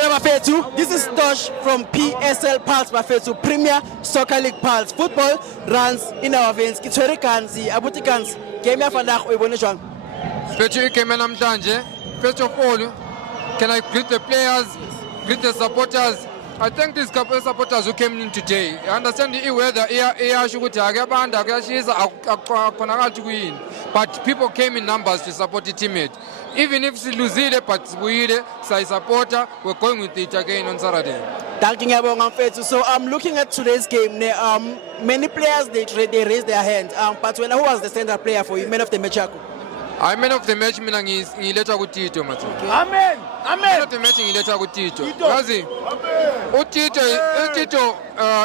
Hola Bafethu, this is Tosh from PSL Pulse Bafethu, Premier Soccer League Pulse. Football runs in our veins. Kitshwere kanzi, abuti kanzi. Game ya vandag o ibone jwang? Fethu game namhlanje. First of all, can I greet the players, greet the supporters? I thank these supporters who came in today. I understand the weather iyasho ukuthi akuyabanda kuyashisa akukhonakala kuyini. But people came in numbers to support the teammate. Even if siluzile but sibuyile sayisupporta, we're going with it again on Saturday. Thank you ngiyabonga mfethu. So I'm looking at today's game. Many players they raised their hand. But who was the center player for you, man of the match yako? I'm man of the match mina ngiletha kuTito mathu. Amen. Man of the match ngiletha kuTito. Yazi uTito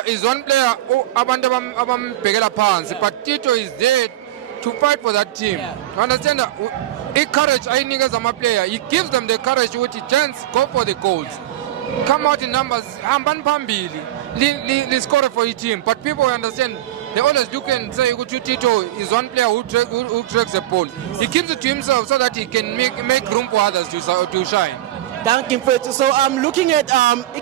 is one player abantu abambhekela phansi, but Tito is there to fight for that team. You understand that? Courage ayinikeza ama player. He gives them the courage ukuthi chance go for the goals. Come out in numbers, hambani phambili. Li score for your team, but people understand. They always look and say Tito is one player who tracks the ball. He keeps it to himself so that he can make room for others to shine. Thank you, Fethu. So I'm looking at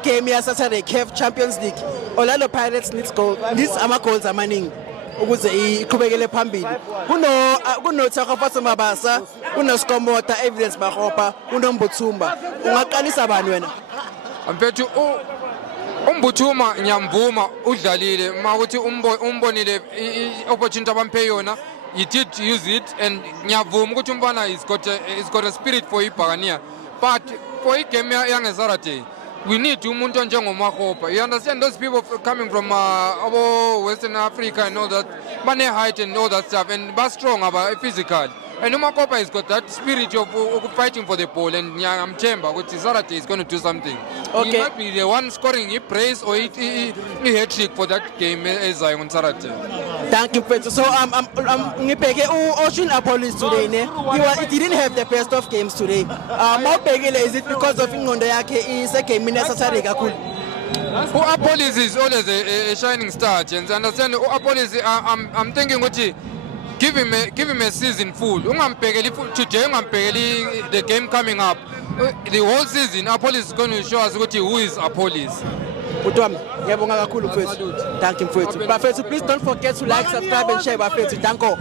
game here Saturday, CAF Champions League. Orlando Pirates needs goals amagoals amaningi ukuze iqhubekele phambili. Kuno Tsakafasa Mabasa, kuno Skomota, Evidence Mahopa, kuno Mbutsumba. Ungaqalisa bani wena? Mfethu Umbuthuma ngiyamvuma udlalile mawuthi umbonile opportunity abampe yona, he did use it, and ngiyavuma ukuthi umfana he's got a spirit for ibhakania. But for igame yange Saturday, we need umuntu onjengoMahopa. You understand, those people coming from Western Africa and all that, bane height and all that stuff, and but strong about physical. And Umakopa has got that spirit of fighting for the ball, and I'm Chemba, which is Saturday is going to do something. Okay. He might be the one scoring a praise or a hat-trick for that game as on Saturday. Thank you, Fethu. So ngibheke Ocean Police today ne. He didn't have the best of games today. Is it because of ingqondo yakhe isegame Saturday kakhulu? Police is always a shining star, gents. Understand? Police, I'm thinking ukuthi give him a season full. Today the game coming up. The whole season, Police is going to show us who is Police. Thank you, Fethu. But Fethu, please don't forget to like, subscribe and share. Fethu, thank you.